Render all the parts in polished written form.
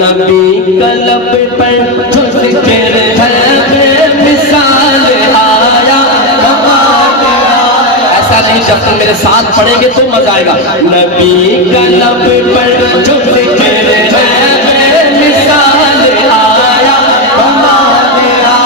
نبی کا لب پر جو ذکر ہے بے مثال آیا کمال آیا. ایسا نہیں جب تم میرے ساتھ پڑھیں گے تو مزہ آئے گا. نبی کا لب پر جو ذکر ہے بے مثال آیا کمال آیا.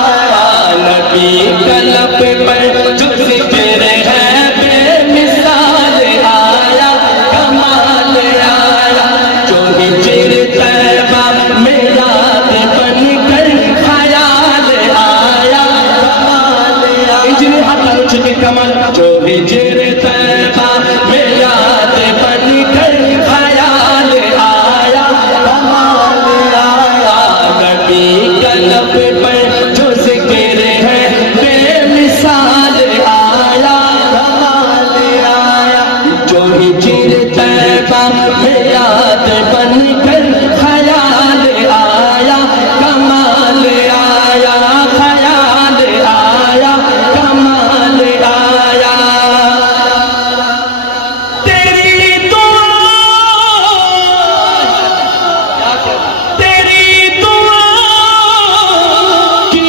نبی کا لب پر جو ذکر ہے بے مثال آیا کمال آیا. جو ہجر طیبہ میں یاد بن کر خیال آیا کمال آیا. اجنی حتر چکی کمال. جو ہجر طیبہ میں یاد بن کر خیال آیا کمال آیا. نبی کا لب پر جو ذکر ہے بے مثال آیا کمال آیا. جو ہجر طیبہ میں یاد بن کر خیال آیا کمال آیا. خیال آیا کمال آیا. تیری دعا تیری دعا کی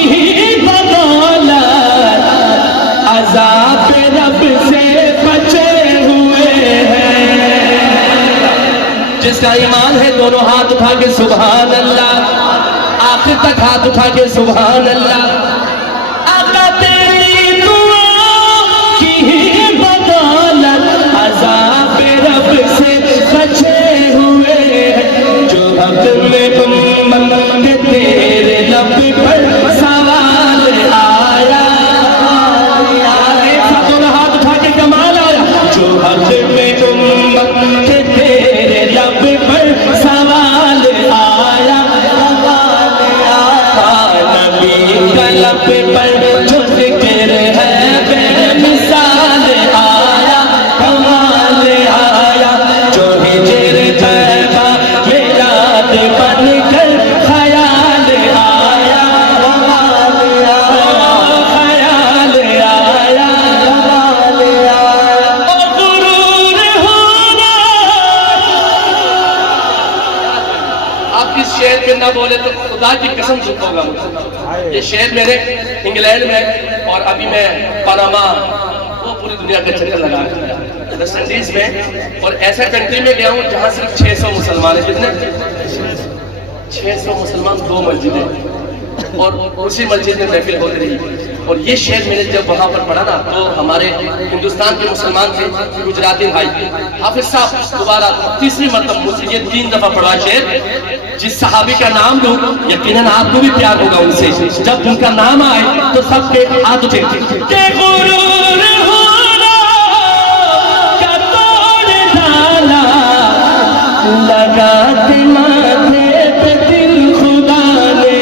بدولت عذاب رب سے بچے ہوئے ہیں. جس کا ایمان ہے دونوں ہاتھ اٹھا کے سبحان اللہ. آخر تک ہاتھ اٹھا کے سبحان اللہ. آقا تیری دعا کی بدولت عذاب رب سے بچے ہوئے ہیں. جو حق میں امت کے تیرے لب پر سوال آیا. آگے سب دونوں ہاتھ اٹھا کے کمال آیا. جو حق میں امت کے تیرے لب پر سوال آیا کمال آیا. نبی کا لب پر جو ذکر ہے بے مثال آیا کمال آیا. جو ہجر طیبہ میں یاد بن کر خیال آیا کمال آیا. خیال آیا کمال آیا. اور غرور ہونا. آپ اس شعر پہ نہ بولے تو خدا کی قسم چپ ہوگا مجھے. یہ شعر میرے انگلینڈ میں اور ابھی میں پاناما وہ پوری دنیا کا چکر لگا ویسٹ انڈیز میں اور ایسا کنٹری میں گیا ہوں جہاں صرف 600 مسلمان ہیں. کتنے؟ 600 مسلمان 2 مسجدیں اور اسی مسجد میں محفل ہو رہی. اور یہ شعر میں نے جب وہاں پر پڑھا نا تو ہمارے ہندوستان کے مسلمان تھے گجراتی بھائی حافظ صاحب دوبارہ تیسری مرتبہ مجھ سے یہ 3 دفعہ پڑھا شعر. جس صحابی کا نام لوں یقیناً آپ کو بھی پیار ہوگا ان سے. جب ان کا نام آئے تو سب کے ہاتھ اٹھے. کہ غرور ہونا کا توڑ ڈالا لگا ماتھے پہ دل خدا نے.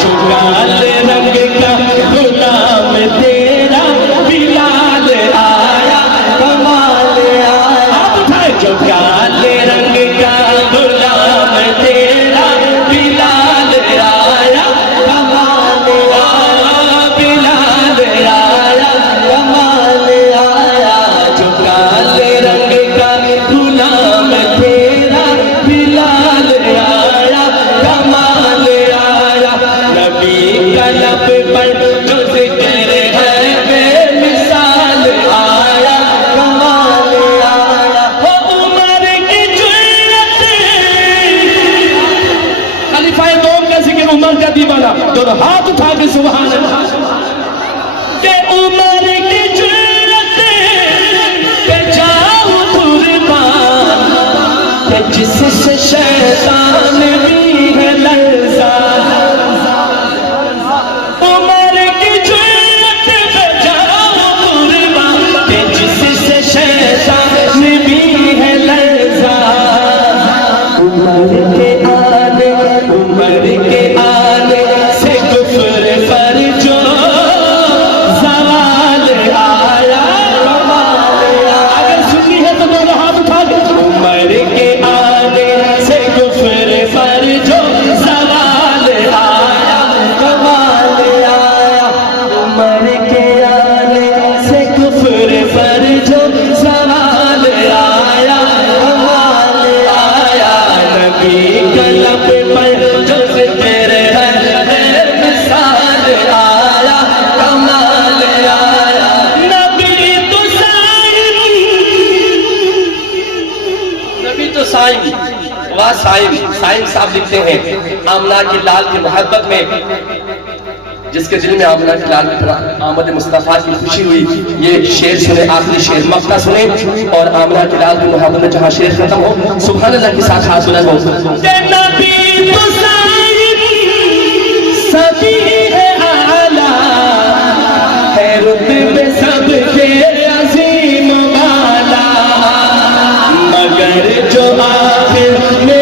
جو کالے رنگ کا غلام تیرا بلال آیا کمال آیا. آپ اٹھائے. جو کالے رنگ کا غلام تیرا بلال آیا کمال آیا. بلال آیا کمال آیا. جو کالے رنگ کا غلام تیرا بلال آیا کمال آیا. نبی کا لب پر جو ذکر ہے بے مثال آیا کمال آیا. وہ عمر کی جرت خلیفہ دوم کا ذکر عمر کا دیوانہ. دونوں ہاتھ اٹھا کے سبحان اللہ. کہ عمر کی جرت کہ جاؤ قربان کہ جس سے شیطان بھی ہے لرزا. عمر کی جرت کہ جاؤ قربان کہ جس سے شیطان بھی ہے لرزا. عمر کے آنے سے کفر پر جو زوال سائم صاحب لکھتے ہیں آمنہ کی لال کی محبت میں جس کے دل میں آمنہ کی لال پر آمد مصطفیٰ کی خوشی ہوئی، یہ شعر سنے، آخری شعر مقطع سنے اور آمنہ کی لال کی محبت میں جہاں شعر ختم ہو سبحان اللہ کے ساتھ ہاتھ بلند ہو کہ نبی تو سبھی ہے اعلیٰ ہے رتبے سب کے عظیم والا مگر جو آخر میں